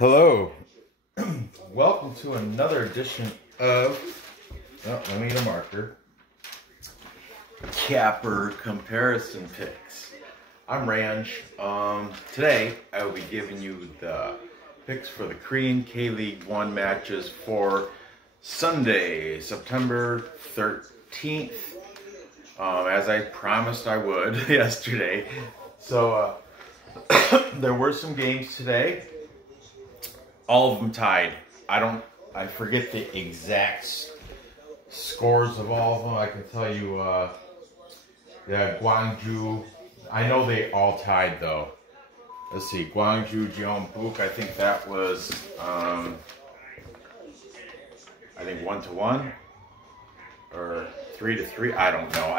Hello, welcome to another edition of, let me get a marker, Capper Comparison Picks. I'm Ranj. Today I will be giving you the picks for the Korean K-League 1 matches for Sunday, September 13th, as I promised I would yesterday. So there were some games today. All of them tied. I forget the exact scores of all of them. I can tell you, the Gwangju, I know they all tied though. Let's see, Gwangju, Jeonbuk, I think that was, I think 1-1 or 3-3. I don't know.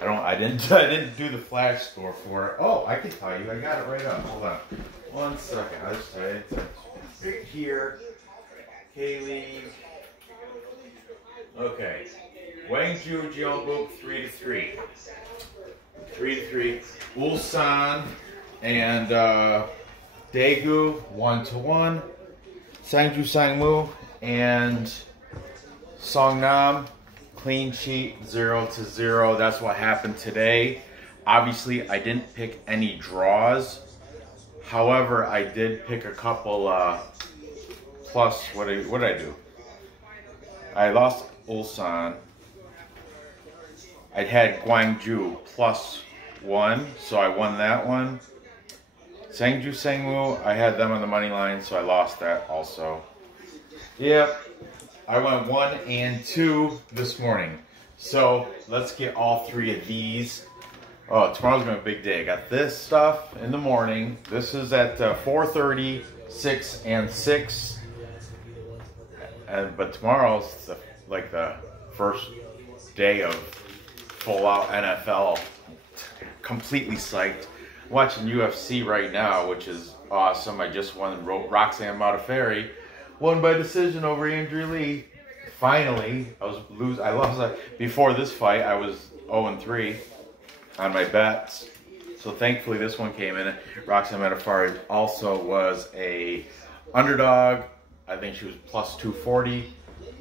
I didn't do the flash score for it. Oh, I can tell you. I got it right up. Hold on. 1 second. I just tell you. Right here, K-League. Okay, Gwangju, Jeonbuk, 3-3. 3-3. Busan and Daegu, 1-1. Sangju Sangmu and Songnam, clean sheet, 0-0. That's what happened today. Obviously, I didn't pick any draws. However, I did pick a couple plus. What did I do? I lost Ulsan. I had Gwangju +1, so I won that one. Sangju Sangmu, I had them on the money line, so I lost that also. Yep, I went 1 and 2 this morning. So let's get all three of these. Oh, tomorrow's gonna be a big day. I got this stuff in the morning. This is at 4:30, 6, and 6. But tomorrow's like the first day of full-out NFL. Completely psyched. I'm watching UFC right now, which is awesome. I just won Roxanne Modafferi. Won by decision over Andrew Lee. Finally, I lost. Before this fight, I was 0-3. On my bets. So thankfully this one came in. Roxanne Modafferi also was a underdog. I think she was +240.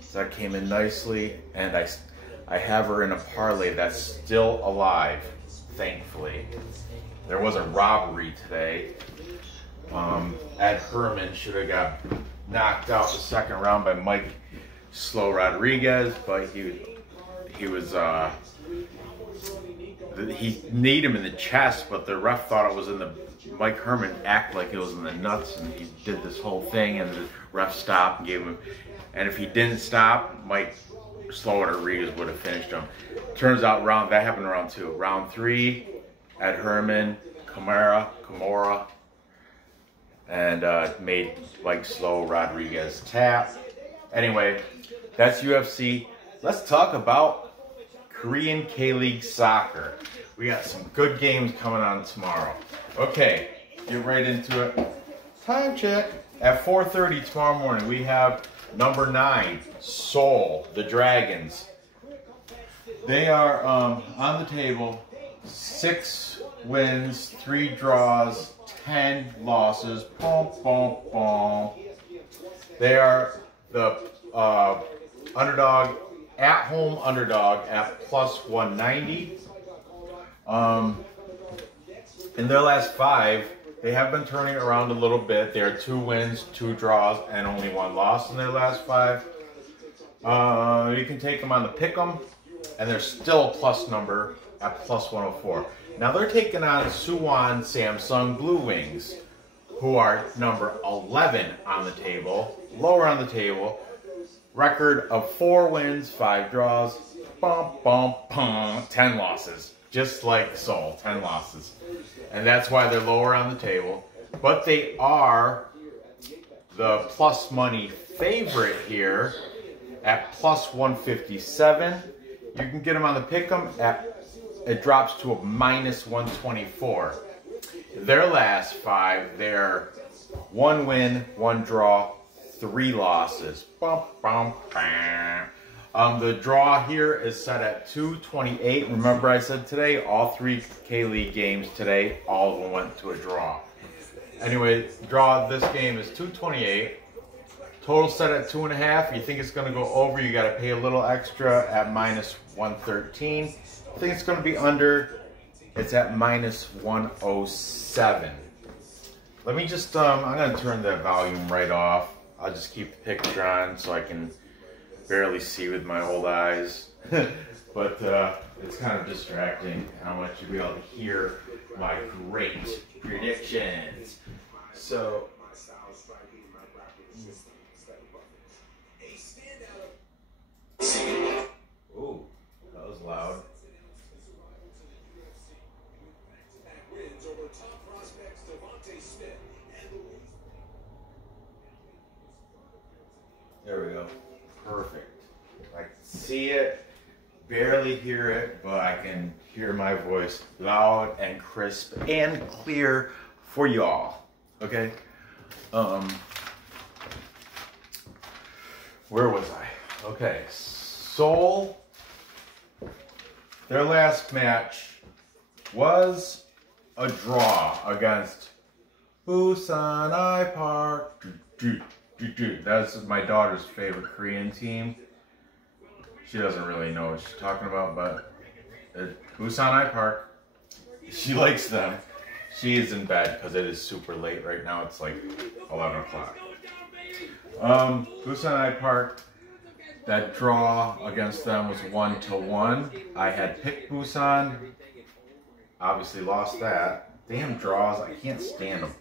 So that came in nicely. And I have her in a parlay that's still alive, thankfully. There was a robbery today. Ed Herman should have got knocked out the second round by Mike Slow Rodriguez, but he kneed him in the chest, but the ref thought it was in the, Mike Herman acted like it was in the nuts, and he did this whole thing, and the ref stopped and gave him, and if he didn't stop, Mike Slow Rodriguez would have finished him. Turns out that happened in round 2. Round 3, Ed Herman, Kimura, and made Mike Slow Rodriguez tap. Anyway, that's UFC. Let's talk about Korean K-League soccer. We got some good games coming on tomorrow. Okay, get right into it. Time check. At 4:30 tomorrow morning, we have number 9, Seoul the Dragons. They are on the table, 6 wins, 3 draws, 10 losses. Boom, boom, boom. They are the underdog. At-home underdog at +190. In their last 5, they have been turning around a little bit. They are 2 wins, 2 draws, and only 1 loss in their last 5. You can take them on the pick'em, and they're still a plus number at +104. Now they're taking on Suwon Samsung Blue Wings, who are number 11 on the table, lower on the table. Record of 4 wins, 5 draws, 10 losses. Just like Seoul, 10 losses. And that's why they're lower on the table. But they are the plus money favorite here at +157. You can get them on the pick'em it drops to a -124. Their last 5, they're 1 win, 1 draw, 3 losses. The draw here is set at 228. Remember I said today, all 3 K-League games today, all of them went to a draw. Anyway, draw this game is 228. Total set at 2.5. You think it's going to go over, you got to pay a little extra at -113. I think it's going to be under. It's at -107. Let me just, I'm going to turn the volume right off. I'll just keep the picture on so I can barely see with my old eyes. But it's kind of distracting. I want you to be able to hear my great predictions. So, ooh, that was loud. There we go. Perfect. I can see it, barely hear it, but I can hear my voice loud and crisp and clear for y'all. Okay? Where was I? Okay. Seoul, their last match was a draw against Busan IPark. That's my daughter's favorite Korean team. She doesn't really know what she's talking about, but Busan IPark, she likes them. She is in bed because it is super late right now. It's like 11 o'clock. Busan IPark, that draw against them was 1-1. I had picked Busan, obviously lost that. Damn draws, I can't stand them.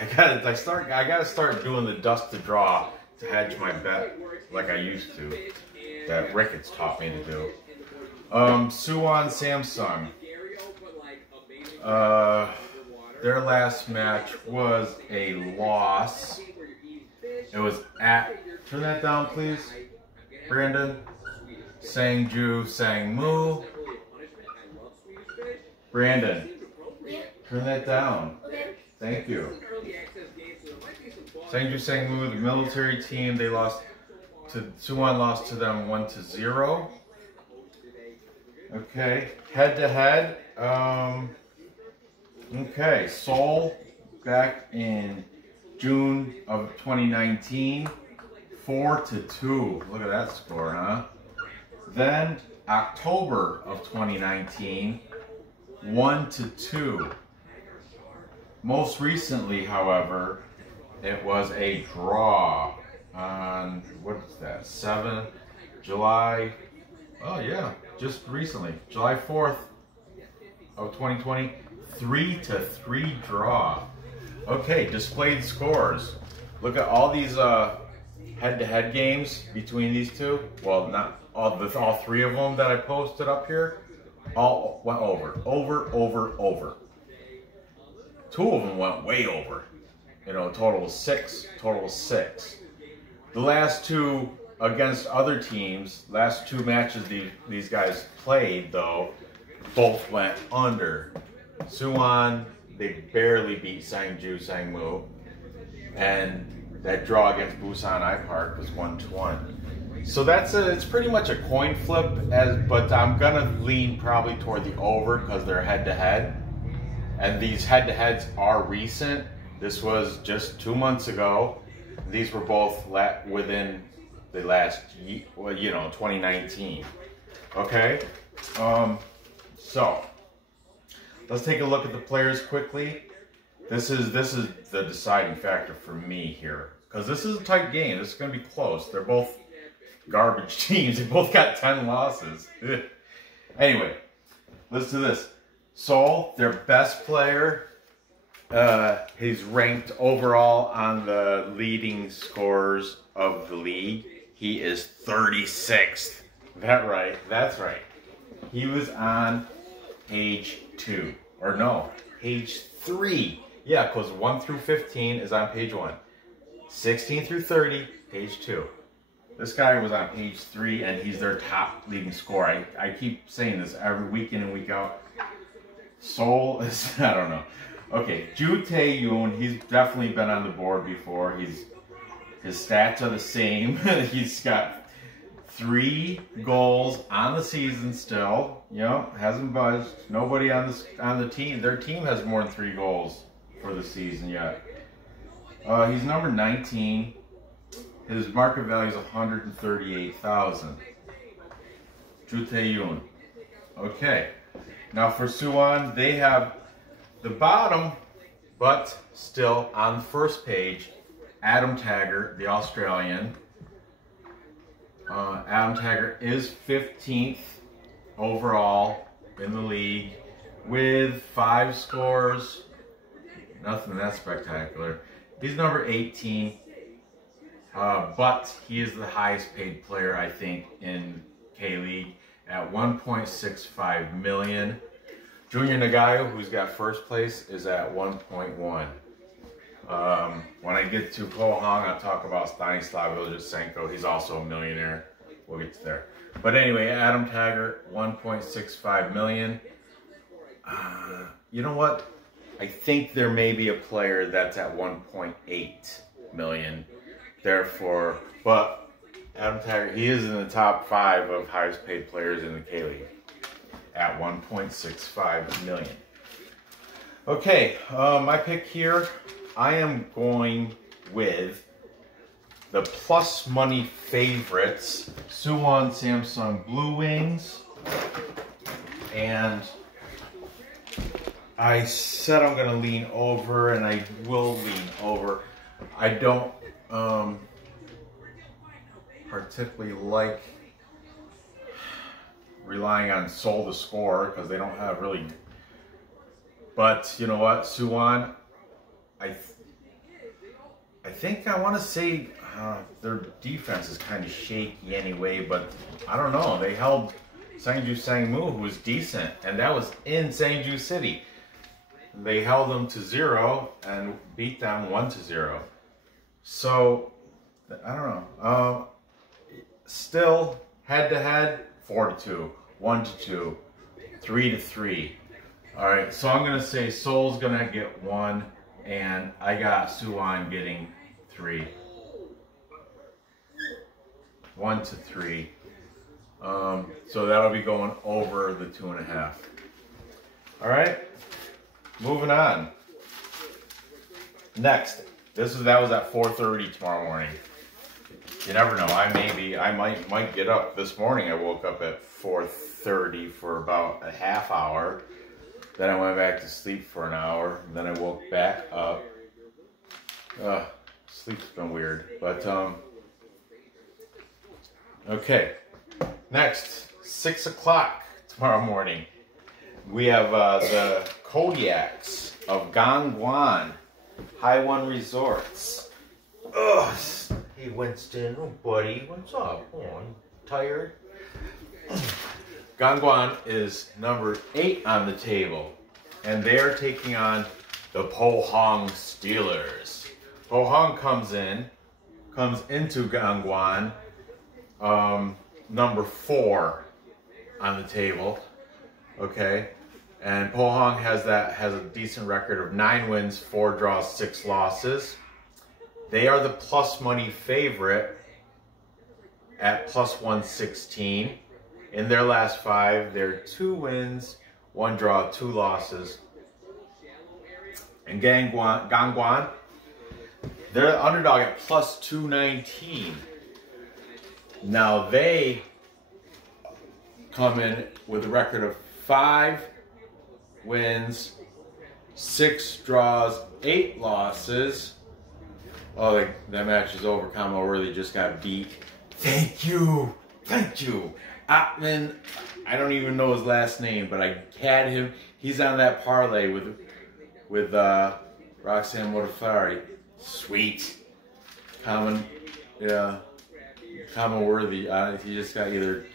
I gotta start doing the dust to draw to hedge my bet like I used to. That Ricketts taught me to do. Suwon Samsung. Their last match was a loss. It was at, turn that down please, Brandon. Sangju Sangmu. Brandon, turn that down. Thank you. Sangju Sangmu, the military team, they lost to, Suwon lost to them 1-0. Okay, head to head. Okay, Seoul back in June of 2019, 4-2. Look at that score, huh? Then October of 2019, 1-2. Most recently, however, it was a draw on, what is that, July, oh yeah, just recently, July 4th of 2020, 3-3 draw. Okay, displayed scores. Look at all these head-to-head games between these two. Well, not all three of them that I posted up here, all went over. Two of them went way over. You know, total was 6. The last two against other teams, last two matches these guys played, though, both went under. Suwon, they barely beat Sangju Sangmu, and that draw against Busan IPark was 1-1. So it's pretty much a coin flip, but I'm gonna lean probably toward the over because they're head-to-head, and these head-to-heads are recent. This was just 2 months ago. These were both within the last year, well, 2019. Okay, so let's take a look at the players quickly. This is the deciding factor for me here, because this is a tight game. This is going to be close. They're both garbage teams. They both got 10 losses. Anyway, listen to this. Seoul, their best player, he's ranked overall on the leading scorers of the league. He is 36th. That's right. He was on page 2. Or no, page 3. Yeah, because 1 through 15 is on page 1. 16 through 30, page 2. This guy was on page 3, and he's their top leading scorer. I keep saying this every week in and week out. Seoul is, I don't know. Okay, Ju Tae-yoon, he's definitely been on the board before. His stats are the same. He's got 3 goals on the season still. Hasn't budged. Nobody on the team. Their team has more than 3 goals for the season yet. He's number 19. His market value is 138,000. Ju Tae-yoon. Okay. Now for Suwon, they have the bottom, but still on the first page, Adam Taggart, the Australian. Adam Taggart is 15th overall in the league with 5 scores. Nothing that spectacular. He's number 18, but he is the highest paid player, I think, in K-League at 1.65 million. Junior Nagayo, who's got first place, is at 1.1. When I get to Pohang, I'll talk about Stanislav Iljusenko. He's also a millionaire. We'll get to there. But anyway, Adam Taggart, 1.65 million. You know what? I think there may be a player that's at 1.8 million. Therefore, but Adam Taggart, he is in the top 5 of highest paid players in the K-League at 1.65 million. Okay, my pick here, I am going with the plus money favorites, Suwon Samsung Blue Wings, and I said I'm going to lean over, and I will lean over. I don't particularly like relying on Seoul to score because they don't have really. But you know what, Suwon, I think I want to say their defense is kind of shaky anyway, but I don't know. They held Sangju Sangmu, who was decent, and that was in Sangju City. They held them to 0 and beat them 1-0. So I don't know. Still head to head, 4-2, 1-2, 3-3. All right, so I'm gonna say Seoul's gonna get 1, and I got Suwon getting 3. 1-3. So that'll be going over the 2.5. All right, moving on. Next, that was at 4:30 tomorrow morning. You never know. I might get up this morning. I woke up at 4:30 for about a half hour. Then I went back to sleep for an hour. Then I woke back up. Sleep's been weird, but okay. Next, 6 o'clock tomorrow morning, we have the Kodiaks of Gangwon High-One Resorts. Ugh. Hey Winston, oh buddy, what's up? Oh, I'm tired. Gangwon is number 8 on the table, and they are taking on the Pohang Steelers. Pohang comes into Gangwon, number 4 on the table. Okay, and Pohang has a decent record of 9 wins, 4 draws, 6 losses. They are the plus money favorite at plus 116. In their last 5, they're 2 wins, 1 draw, 2 losses. And Gangwon, they're the underdog at plus 219. Now they come in with a record of 5 wins, 6 draws, 8 losses. Oh, that match is over. Kamo Worthy just got beat. Thank you. Atman, I don't even know his last name, but I had him. He's on that parlay with Roxanne Modafferi. Sweet. Kamo Worthy. He just got either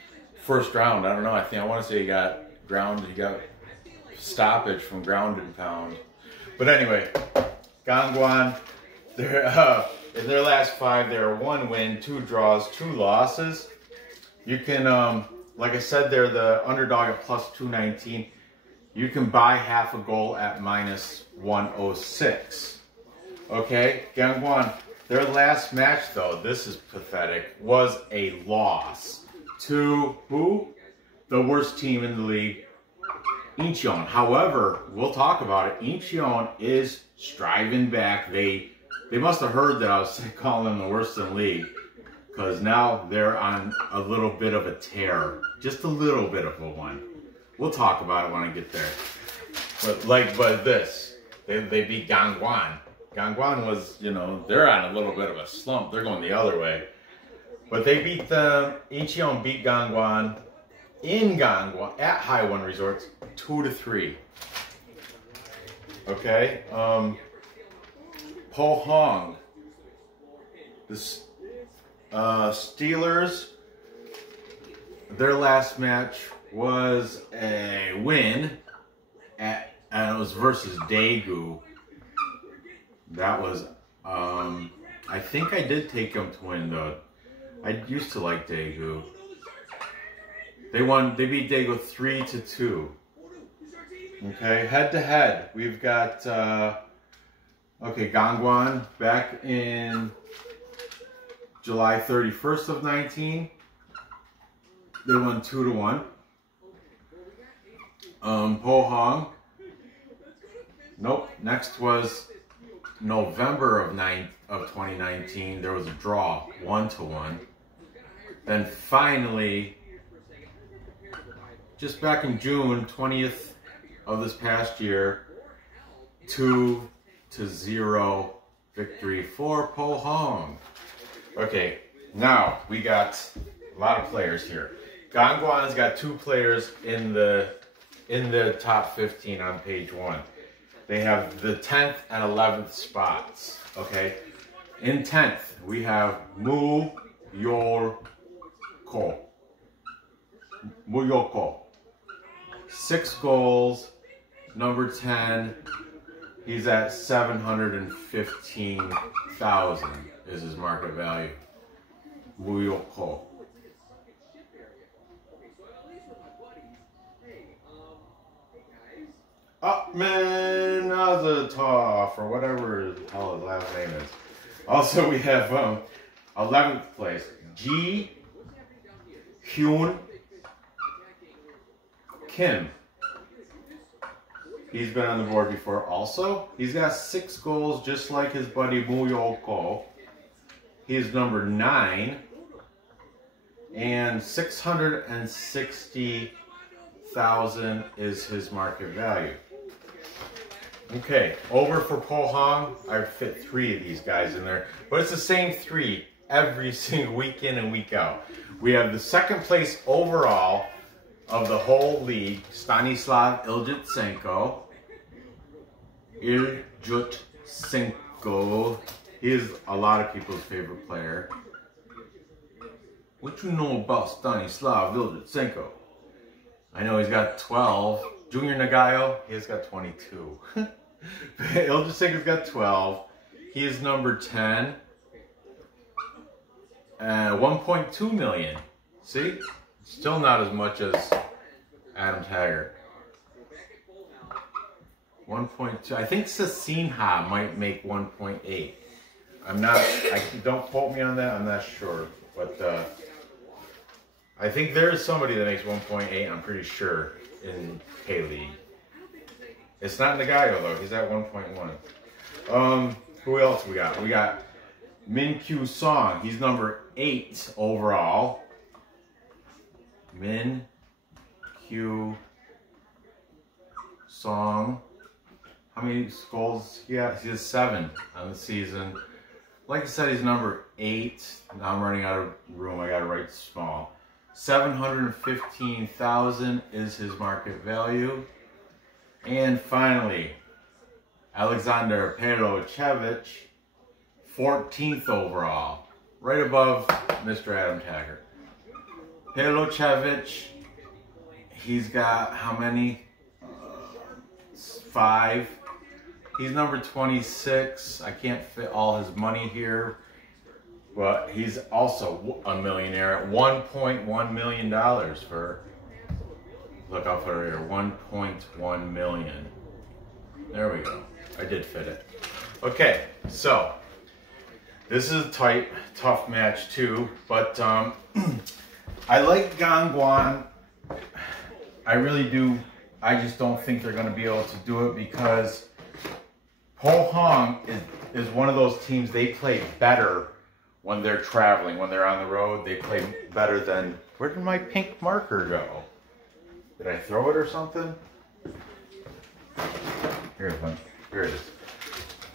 first round. I don't know. I want to say he got grounded. He got stoppage from ground and pound. But anyway, Gangwon. In their last 5, they're 1 win, 2 draws, 2 losses. You can, like I said, they're the underdog at plus 219. You can buy half a goal at minus 106. Okay, Gangwon, their last match, though, this is pathetic, was a loss to who? The worst team in the league, Incheon. However, we'll talk about it. Incheon is striving back. They They must have heard that I was calling them the worst in the league, because now they're on a little bit of a tear. Just a little bit of a one. We'll talk about it when I get there. But they beat Gangwon. Gangwon was, you know, they're on a little bit of a slump. They're going the other way. But they beat them. Incheon beat Gangwon in Gangwon at Haiwon Resorts 2-3. Okay. Pohang, the Steelers, their last match was a win, and it was versus Daegu. That was, I think I did take them to win though. I used to like Daegu. They beat Daegu 3-2. Okay, head to head, we've got, okay, Gangwon back in July 31st of 19. They won 2-1. Pohang. Nope. Next was November of 2019. There was a draw, 1-1. Then finally, just back in June 20th of this past year, 2-0 victory for Pohang. Okay, now we got a lot of players here. Gangwon's got 2 players in the top 15 on page 1. They have the 10th and 11th spots. Okay, in 10th we have Muyoko. 6 goals. Number 10. He's at 715,000 is his market value. Muyoko. Azatov, or whatever the hell his last name is. Also, we have 11th place, Ji Hyun Kim. He's been on the board before also. He's got 6 goals just like his buddy Muyoko. He's number 9. And 660,000 is his market value. Okay, over for Pohang. I fit 3 of these guys in there. But it's the same 3 every single week in and week out. We have the 2nd place overall of the whole league, Stanislav Iljutsenko. He is a lot of people's favorite player. What you know about Stanislav Iljutsenko? I know he's got 12. Junior Nagayo, he's got 22. Iljutsenko's got 12. He is number 10. 1.2 million. See? Still not as much as Adam Taggart. 1.2. I think Sasinha might make 1.8. I'm not, don't quote me on that, I'm not sure. But I think there is somebody that makes 1.8, I'm pretty sure, in K-League. It's not Nagayo though, he's at 1.1. Who else we got? We got Min Kyu Song, he's number 8 overall. Min Kyu Song. How many goals he has? He has 7 on the season. Like I said, he's number 8. Now I'm running out of room. I gotta write small. 715,000 is his market value. And finally, Alexander Perochevich, 14th overall, right above Mr. Adam Taggart. Perochevich, he's got how many? 5. He's number 26. I can't fit all his money here, but he's also a millionaire at $1.1 million for, look, I'll put it here, 1.1 million. There we go. I did fit it. Okay, so this is a tight, tough match too, but I like Gangwon. I really do. I just don't think they're going to be able to do it because Pohang is one of those teams, they play better when they're traveling. When they're on the road, they play better than... Where did my pink marker go? Did I throw it or something? Here it is.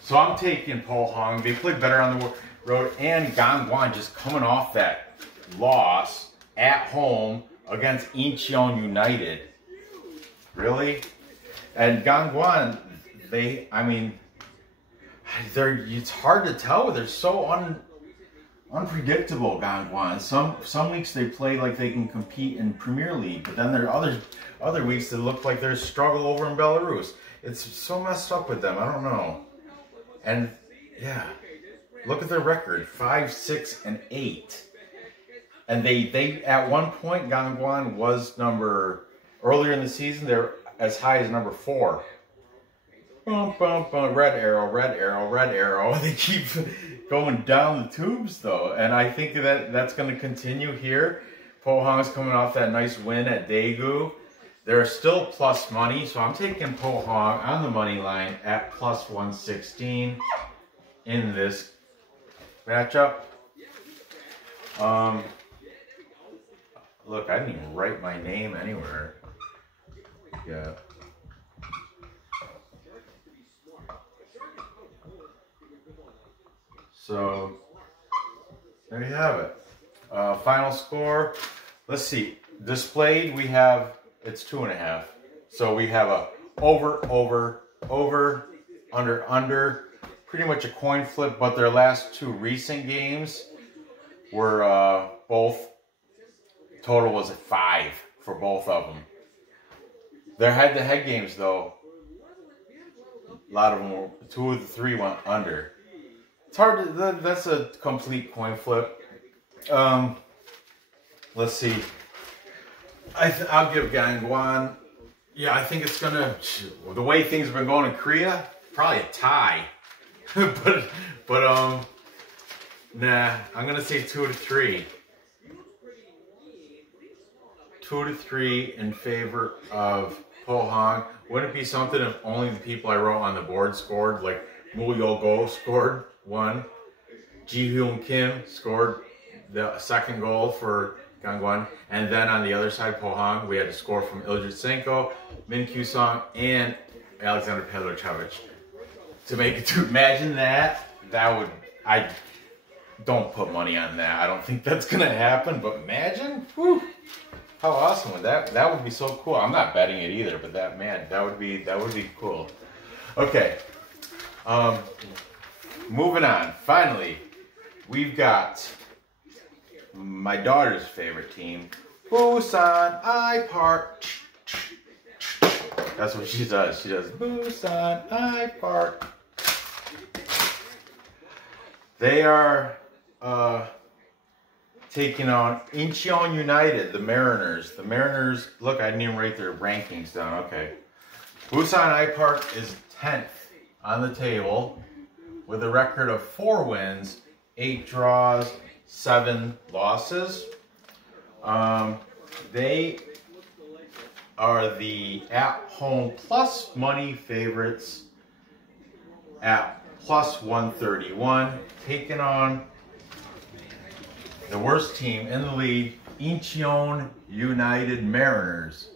So I'm taking Pohang. They play better on the road. And Gangwon just coming off that loss at home against Incheon United. Really? And Gangwon, it's hard to tell. They're so unpredictable, Gangwon. Some weeks they play like they can compete in Premier League, but then there are other weeks that look like they're struggle over in Belarus. It's so messed up with them. I don't know. And yeah, look at their record: 5, 6, and 8. And they at one point, Gangwon was earlier in the season, they're as high as number 4. Bum, bum, bum, red arrow, red arrow, red arrow. They keep going down the tubes though. And I think that's going to continue here. Pohang's coming off that nice win at Daegu. They're still plus money, so I'm taking Pohang on the money line at plus 116 in this matchup. Look, I didn't even write my name anywhere. Yeah. So, there you have it. Final score. Let's see. Displayed, we have, it's 2.5. So we have a over, under. Pretty much a coin flip, but their last 2 recent games were both, total was a 5 for both of them. Their head-to-head games, though, a lot of them were, 2 of the 3 went under. It's hard to, that's a complete coin flip. Let's see. I'll give Gangwon, yeah, I think it's gonna, the way things have been going in Korea, probably a tie. but nah, I'm gonna say 2-3. 2-3 in favor of Pohang. Wouldn't it be something if only the people I wrote on the board scored? Like Moo Yo-go scored 1, Ji-hyun Kim scored the second goal for Gangwon, and then on the other side, Pohang, we had to score from Iljitsenko, Min Kyu-sung, and Alexander Pedrochevich. To make it, to imagine that would, I don't put money on that. I don't think that's gonna happen, but imagine, whew, how awesome would that would be so cool. I'm not betting it either, but that would be cool. Okay, moving on. Finally, we've got my daughter's favorite team, Busan IPark. That's what she does. She does Busan IPark. They are taking on Incheon United, the Mariners. The Mariners, look, I didn't even write their rankings down. Okay. Busan IPark is 10th on the table with a record of 4 wins, 8 draws, 7 losses. They are the at-home plus money favorites at plus 131, taking on the worst team in the league, Incheon United Mariners.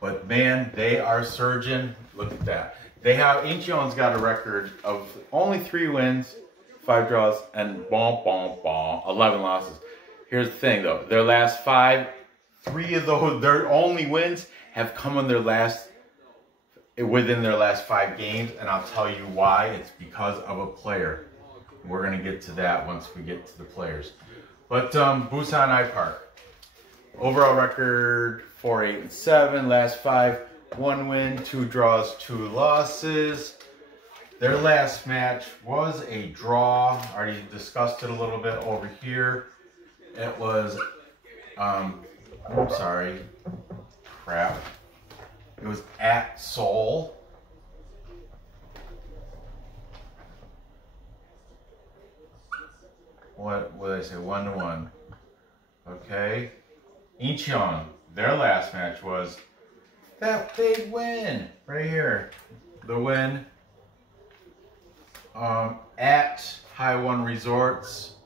But man, they are surging. Look at that. Incheon's got a record of only 3 wins, 5 draws, and 11 losses. Here's the thing though, their last 5, 3 of those, their only wins have come in within their last 5 games, and I'll tell you why. It's because of a player. We're gonna get to that once we get to the players. But Busan IPark, overall record 4-8-7, last 5, 1 win, 2 draws, 2 losses. Their last match was a draw. I already discussed it a little bit over here. It was, I'm sorry, crap. It was at Seoul. What did I say? 1-1. Okay. Incheon, their last match was that big win right here. The win at Haiwon Resorts,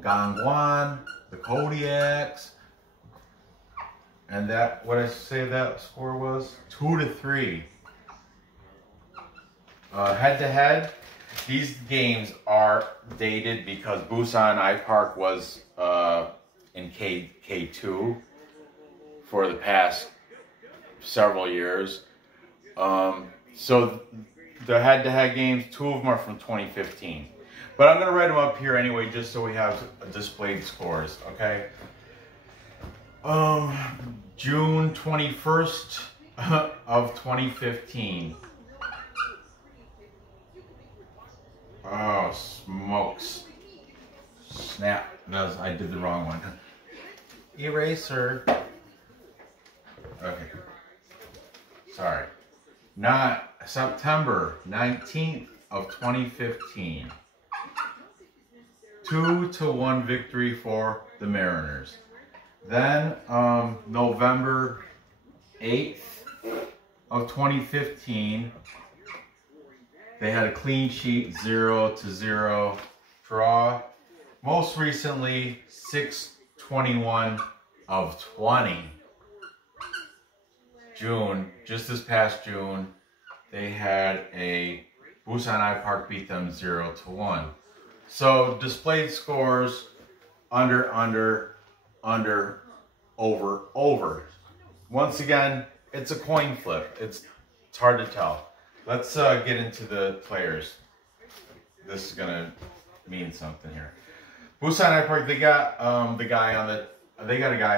Gangwon, the Kodiaks, and that, what I say that score was? 2-3. Head to head, these games are dated because Busan IPark was in K2 for the past several years. So the head-to-head games, 2 of them are from 2015. But I'm going to write them up here anyway, just so we have displayed scores, okay? June 21st of 2015. Oh, smokes. Snap. I did the wrong one. Eraser. Okay. Sorry. Not September 19th of 2015. 2-1 victory for the Mariners. Then November 8th of 2015, they had a clean sheet, 0-0 draw. Most recently, 6/21 of 20. June, just this past June, they had a Busan IPark beat them 0-1. So displayed scores under, over. Once again, it's a coin flip. It's hard to tell. Let's get into the players. This is gonna mean something here. Busan IPark, they got a guy on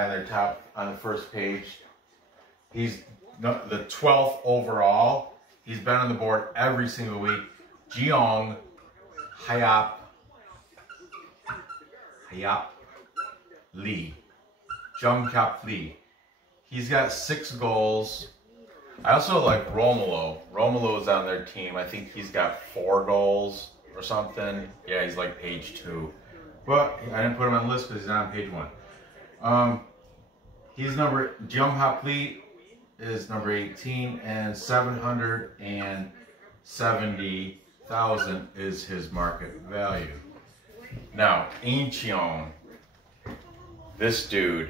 their top on the first page. He's the 12th overall. He's been on the board every single week. Jeong Hyap Lee. Jung Hyap Lee. He's got 6 goals. I also like Romulo. Romulo's on their team. I think he's got 4 goals or something. Yeah, he's like page 2. But I didn't put him on the list because he's not on page 1. Jung Hyap Lee is number 18, and 770,000 is his market value. Now, Incheon, this dude,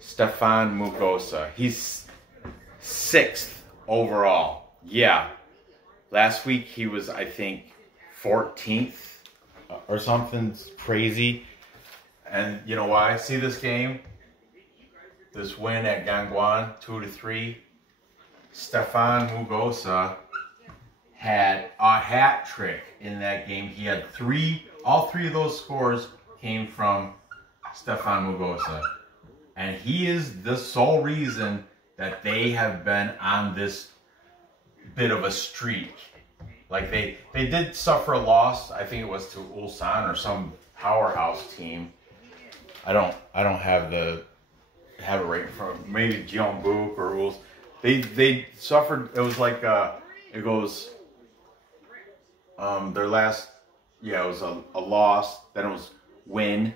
Stefan Mugosa, he's 6th overall. Yeah, last week he was, I think, 14th or something crazy. And you know why? See this game? This win at Gangwon, 2-3. Stefan Mugosa had a hat trick in that game. He had all three of those scores came from Stefan Mugosa. And he is the sole reason that they have been on this bit of a streak. Like they did suffer a loss. I think it was to Ulsan or some powerhouse team. I don't have it right from maybe Jeonbuk or Uls. They suffered. It was like it goes their last, yeah, it was a loss, then it was win,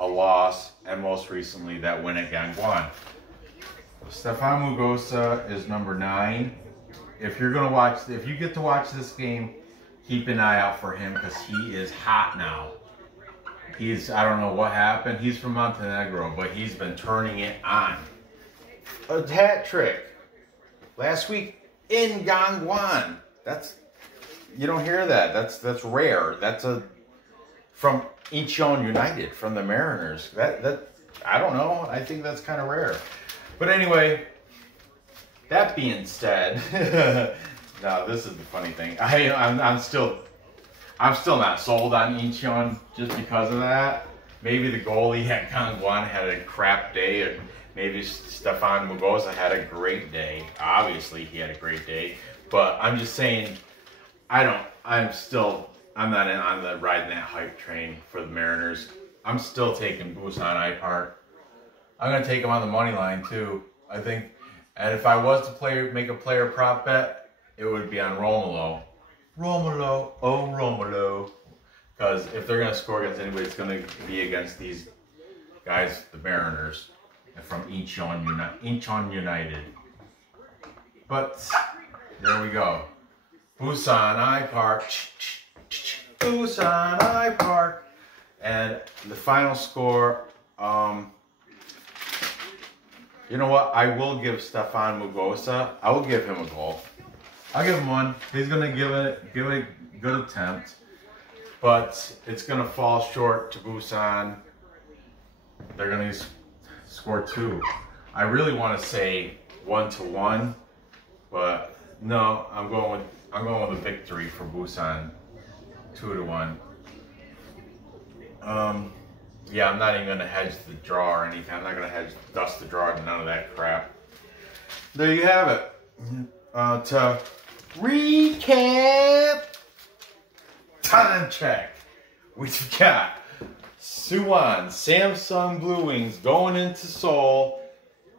a loss, and most recently that win at Gangwon. Stefan Mugosa is number 9. If you get to watch this game, keep an eye out for him because he is hot now. I don't know what happened. He's from Montenegro, but he's been turning it on. A hat trick last week in Gangwon. You don't hear that. That's rare. That's from Incheon United, from the Mariners. That I don't know. I think that's kind of rare. But anyway, that being said, now this is the funny thing. I'm still not sold on Incheon just because of that. Maybe the goalie at Gangwon had a crap day, and maybe Stefan Mugosa had a great day. Obviously, he had a great day. But I'm just saying, I'm not on the riding that hype train for the Mariners. I'm still taking Busan IPark. I'm going to take him on the money line too, I think. And if I was to make a player prop bet, it would be on Romulo. Romulo. Because if they're going to score against anybody, it's going to be against these guys, the Mariners, from Incheon United. But there we go. Busan IPark. Busan IPark. And the final score, you know what? I will give Stefan Mugosa. I will give him a goal. I'll give him one. He's gonna give it a good attempt, but it's gonna fall short to Busan. They're gonna score 2. I really want to say 1-1, but no. I'm going with a victory for Busan, 2-1. Yeah, I'm not even gonna hedge the draw or anything. I'm not gonna dust the draw, none of that crap. There you have it. To recap, time check. We've got Suwon, Samsung Blue Wings going into Seoul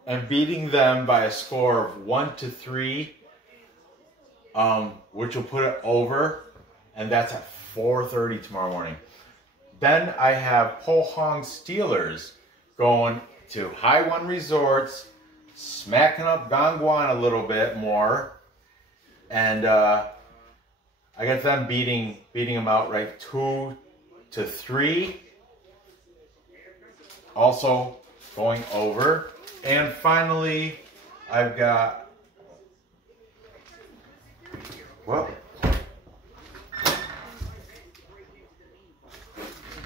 and beating them by a score of 1-3, which will put it over, and that's at 4:30 tomorrow morning. Then I have Pohang Steelers going to Haiwon Resorts, smacking up Gangwon a little bit more, and I got them beating them outright 2-3. Also going over. And finally, I've got, well,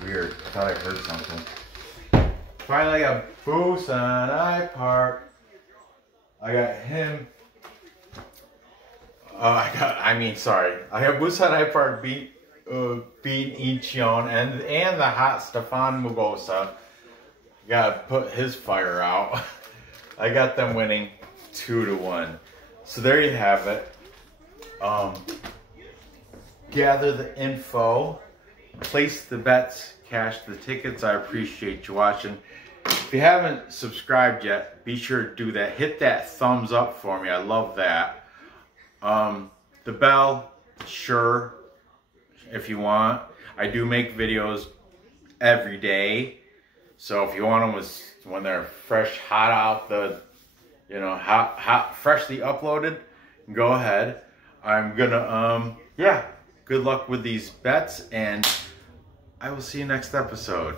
weird. I thought I heard something. Finally, I got Busan IPark. I got him. I have Busan IPark beat Incheon and the hot Stefan Mugosa. Gotta put his fire out. I got them winning 2-1. So there you have it. Gather the info, place the bets, cash the tickets. I appreciate you watching. If you haven't subscribed yet, be sure to do that. Hit that thumbs up for me. I love that. The bell, sure, if you want. I do make videos every day. So if you want them when they're fresh, hot out the, hot, freshly uploaded, go ahead. I'm gonna, yeah, good luck with these bets, and I will see you next episode.